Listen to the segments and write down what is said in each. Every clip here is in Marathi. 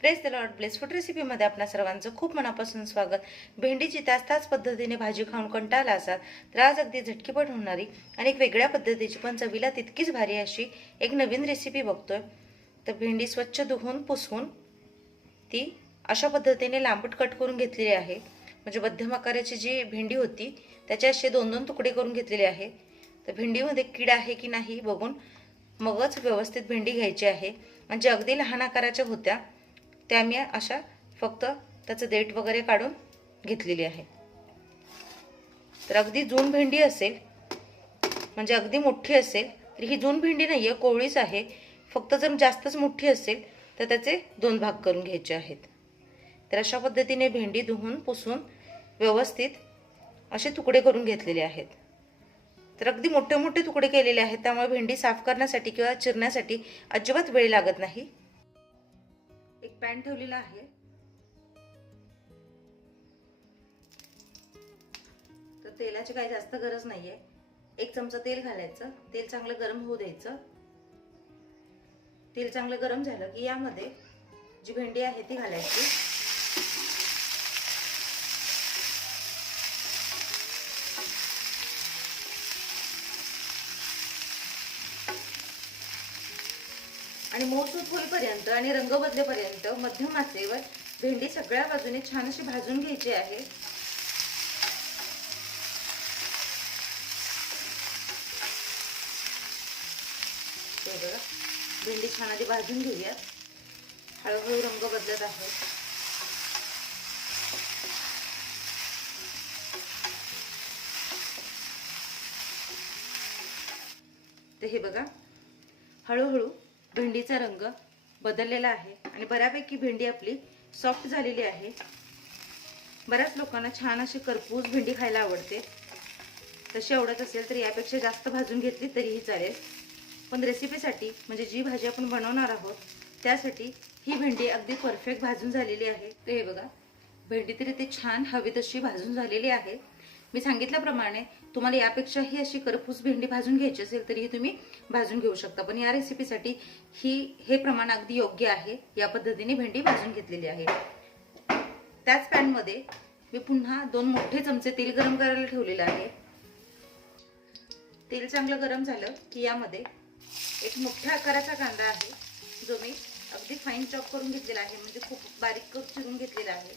Praise the lord bless food रेसिपीमध्ये आपल्या सर्वांचं खूप मनापासून स्वागत. भेंडीची त्याच त्याच पद्धतीने भाजी खाऊन कंटाळला असाल तर आज अगदी झटकीपट होणारी आणि एक वेगळ्या पद्धतीची पण चवीला तितकीच भारी अशी एक नवीन रेसिपी बघतोय. तर भेंडी स्वच्छ धुवून पुसवून ती अशा पद्धतीने लांबट कट करून घेतलेली आहे. म्हणजे मध्यम आकाराची जी भेंडी होती त्याचे असे दोन दोन तुकडे करून घेतलेले आहे. तर भेंडीमध्ये कीड आहे की नाही बघून मगच व्यवस्थित भेंडी घ्यायची आहे. म्हणजे अगदी लहान आकाराच्या होत्या. त्या मी अशा फक्त त्याचं देठ वगैरे काढून घेतलेली आहे. तर अगदी जून भेंडी असेल म्हणजे अगदी मोठी असेल तर ही जून भेंडी नाही आहे कोवळीच आहे. फक्त जर जास्तच मोठी असेल तर त्याचे दोन भाग करून घ्यायचे आहेत. तर अशा पद्धतीने भेंडी धुवून पुसून व्यवस्थित असे तुकडे करून घेतलेले आहेत. तर अगदी मोठे मोठे तुकडे केलेले आहेत त्यामुळे भेंडी साफ करण्यासाठी किंवा चिरण्यासाठी अजिबात वेळ लागत नाही. एक पॅन ठेवलेला आहे. तर तेलाची काही जास्त गरज नाहीये. एक चमचा तेल घालायचं. तेल चांगलं गरम होऊ द्यायचं. तेल चांगलं गरम झालं की यामध्ये जी भेंडी आहे ती घालायची. आणि मऊसूत होईपर्यंत आणि रंग बदलेपर्यंत मध्यम आचेवर भेंडी सगळ्या बाजूने छान अशी भाजून घ्यायची आहे. ते बघा भेंडी छान आधी भाजून घेऊया. हळूहळू रंग बदलत आहे. तर हे बघा हळूहळू भेंडीचा रंग बदललेला आहे आणि बऱ्यापैकी भेंडी आपली सॉफ्ट झालेली आहे. बऱ्याच लोकांना छान अशी करपूस भेंडी खायला आवडते. तशी आवडत असेल तर यापेक्षा जास्त भाजून घेतली तरीही चालेल. पण रेसिपीसाठी म्हणजे जी भाजी आपण बनवणार आहोत त्यासाठी ही भेंडी अगदी परफेक्ट भाजून झालेली आहे. ते हे बघा भेंडी तरी ते छान हवी तशी भाजून झालेली आहे. मी सांगितल्याप्रमाणे तुम्हाला यापेक्षाही अशी करपूस भेंडी भाजून घ्यायची असेल तरीही तुम्ही भाजून घेऊ शकता. पण या रेसिपीसाठी ही हे प्रमाण अगदी योग्य आहे. या पद्धतीने भेंडी भाजून घेतलेली आहे. त्याच पॅनमध्ये मी पुन्हा दोन मोठे चमचे तेल गरम करायला ठेवलेलं आहे. तेल चांगलं गरम झालं की यामध्ये एक मोठ्या आकाराचा कांदा आहे जो मी अगदी फाईन चॉप करून घेतलेला आहे. म्हणजे खूप बारीक चिरून घेतलेला आहे.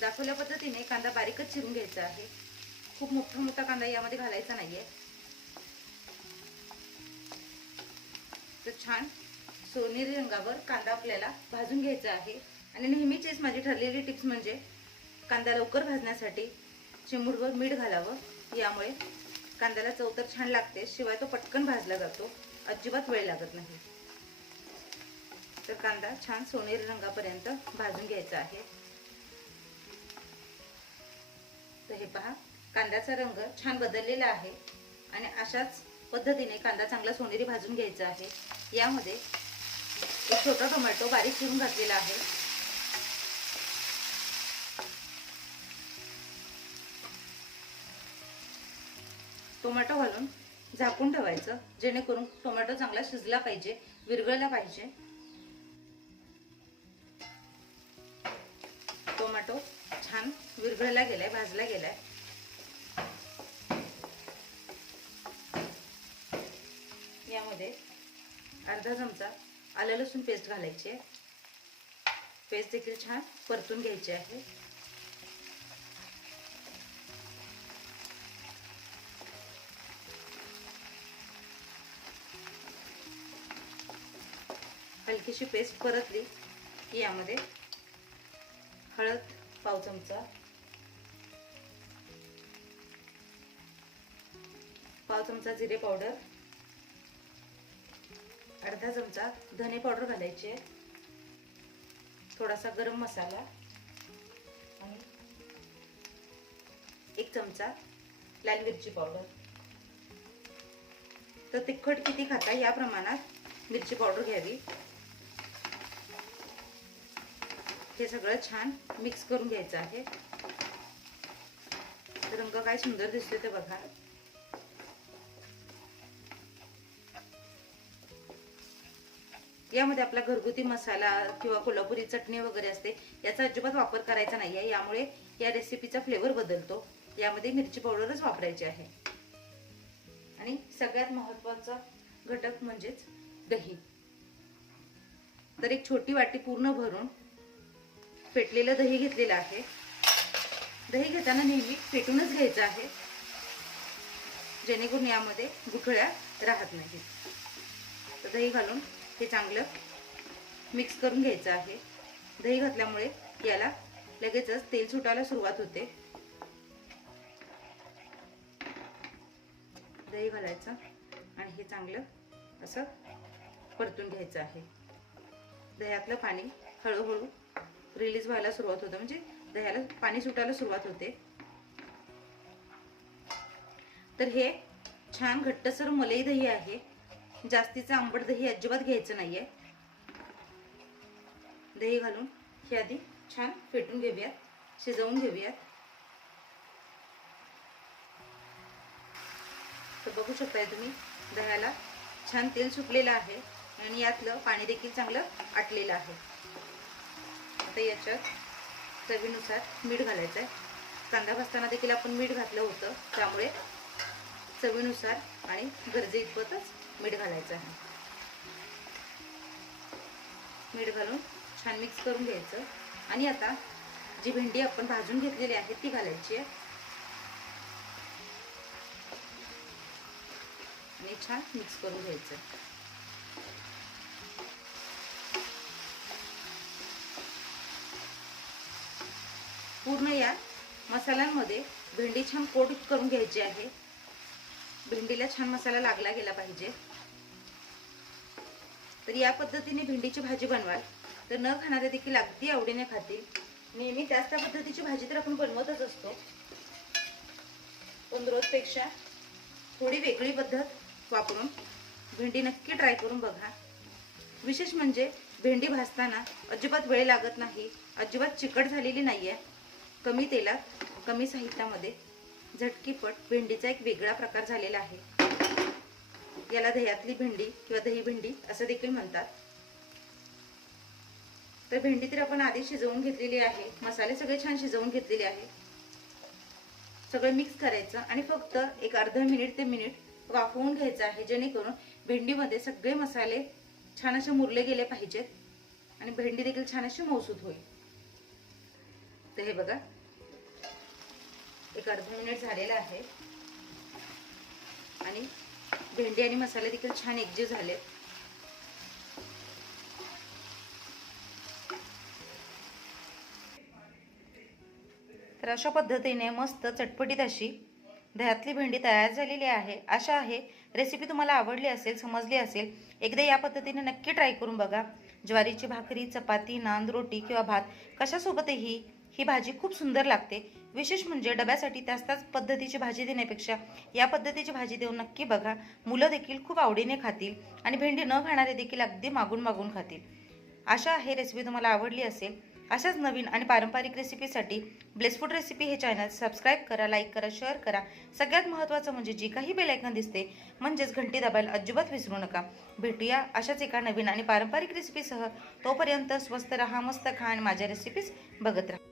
दाखवल्या पद्धतीने कांदा बारीकच चिरून घ्यायचा आहे. खूप मोठा मोठा कांदा यामध्ये घालायचा नाहीये. तर छान सोनेरी रंगावर कांदा आपल्याला भाजून घ्यायचा आहे. आणि नेहमीचीच माझी ठरलेली टिप्स म्हणजे कांदा लवकर भाजण्यासाठी चिमूडवर मीठ घालावं. यामुळे कांद्याला चव तर छान लागते शिवाय तो पटकन भाजला जातो. अजिबात वेळ लागत नाही. तर कांदा छान सोनेरी रंगापर्यंत भाजून घ्यायचा आहे. तर हे पहा कांद्याचा रंग छान बदललेला आहे आणि अशाच पद्धतीने कांदा चांगला सोनेरी भाजून घ्यायचा आहे. यामध्ये एक छोटा टोमॅटो बारीक चिरून घातलेला आहे. टोमॅटो घालून झाकून ठेवायचं जेणेकरून टोमॅटो चांगला शिजला पाहिजे विरघळला पाहिजे. विरघळला गेलाय भाजला गेलाय. यामध्ये अर्धा चमचा आलं लसूण पेस्ट घालायची. आहे पेस्ट देखील छान परतून घ्यायची आहे. हलकीशी पेस्ट परतली की यामध्ये हळद पाव चमचा पाव चमचा जिरे पावडर. अर्धा चमचा धने पावडर घालायची. आहे थोडासा गरम मसाला. आणि एक चमचा लाल मिरची पावडर. तर तिखट किती खाता या प्रमाणात मिरची पावडर घ्यावी. हे सगळं छान मिक्स करून घ्यायचं आहे. रंग काय सुंदर दिसतोय ते बघा. यामध्ये आपला घरगुती मसाला किंवा कोल्हापुरी चटणी वगैरे असते याचा अजिबात वापर करायचा नाही आहे यामुळे या रेसिपीचा फ्लेवर बदलतो. यामध्ये मिरची पावडरच वापरायची आहे. आणि सगळ्यात महत्त्वाचा घटक म्हणजेच दही. तर एक छोटी वाटी पूर्ण भरून फेटलेलं दही घेतलेलं आहे. दही घेताना नेहमी फेटूनच घ्यायचं आहे. जेणेकरून यामध्ये गुठळ्या राहत नाहीत. तर दही घालून हे चांगलं मिक्स करून घ्यायचं आहे. दही घातल्यामुळे याला लगेचच तेल सुटायला सुरुवात होते. दही घालायचं आणि हे चांगलं असं परतून घ्यायचं आहे. दह्यातलं पाणी हळूहळू रिलीज व्हायला सुरुवात होतं. म्हणजे दह्याला पाणी सुटायला सुरुवात होते. तर हे छान घट्टसर मलई दही आहे. जास्तीचं आंबट दही अजिबात घ्यायचं नाहीये. दही घालून हे आधी छान फेटून घेऊयात शिजवून घेऊयात. तर बघू शकताय तुम्ही दह्याला छान तेल सुटलेलं आहे आणि यातलं पाणी देखील चांगलं आटलेलं आहे. आता याच्यात चवीनुसार मीठ घालायचं आहे कांदा भाजताना देखील आपण मीठ घातलं होतं त्यामुळे चवीनुसार आणि गरजे इतपतच मीठ घालायचं आहे. मीठ घालून छान मिक्स करून घ्यायचं. आणि आता जी भेंडी आपण भाजून घेतलेली आहे ती घालायची आहे. आणि छान मिक्स करून घ्यायचं पूर्ण या मसाल्यांमध्ये भेंडी छान कोट करून घ्यायची आहे. भेंडीला छान मसाला लागला गेला पाहिजे. तर या पद्धतीने भेंडीची भाजी बनवाल. तर न खाणारे देखील अगदी आवडीने खातील. नेहमी त्याच त्या पद्धतीची भाजी तर आपण बनवतच असतो. पण रोजपेक्षा थोडी वेगळी पद्धत वापरून भेंडी नक्की ट्राय करून बघा. विशेष म्हणजे भेंडी भाजताना अजिबात वेळ लागत नाही. अजिबात चिकट झालेली नाही आहे कमी तेलात कमी साहित्यामध्ये. झटकीपट भेंडीचा एक वेगळा प्रकार झालेला आहे. याला दह्यातली भेंडी किंवा दही भेंडी असं देखील म्हणतात. तर भेंडी तर आपण आधी शिजवून घेतलेली आहे. मसाले सगळे छान शिजवून घेतलेले आहे. सगळं मिक्स करायचं आणि फक्त एक अर्ध मिनिट ते मिनिट वाफवून घ्यायचं आहे जेणेकरून भेंडीमध्ये सगळे मसाले छान असे मुरले गेले पाहिजेत आणि भेंडी देखील छान अशी मौसूद होईल. तर हे बघा. एक अर्धा मिनिट झालेला आहे. आणि भेंडी आणि मसाले देखील छान एकजीव झाले. तर अशा पद्धतीने मस्त चटपटीत अशी दह्यातली भेंडी तयार झालेली आहे. अशा आहे. रेसिपी तुम्हाला आवडली असेल समजली असेल एकदा या पद्धतीने नक्की ट्राय करून बघा. ज्वारीची भाकरी चपाती नान रोटी किंवा भात कशासोबतही ही भाजी खूप सुंदर लागते. विशेष म्हणजे डब्यासाठी त्याच त्याच पद्धतीची भाजी देण्यापेक्षा या पद्धतीची भाजी देऊन नक्की बघा. मुलं देखील खूप आवडीने खातील आणि भेंडी न खाणारे देखील अगदी मागून मागून खातील. अशा हे रेसिपी तुम्हाला आवडली असेल अशाच नवीन आणि पारंपरिक रेसिपीसाठी ब्लेसफूड रेसिपी हे चॅनल सबस्क्राईब करा लाईक करा शेअर करा. सगळ्यात महत्त्वाचं म्हणजे जी काही बेलायकन दिसते म्हणजेच घंटी दाबायला अजिबात विसरू नका. भेटूया अशाच एका नवीन आणि पारंपरिक रेसिपीसह तोपर्यंत स्वस्त रहा मस्त खा आणि माझ्या रेसिपीज बघत राहा.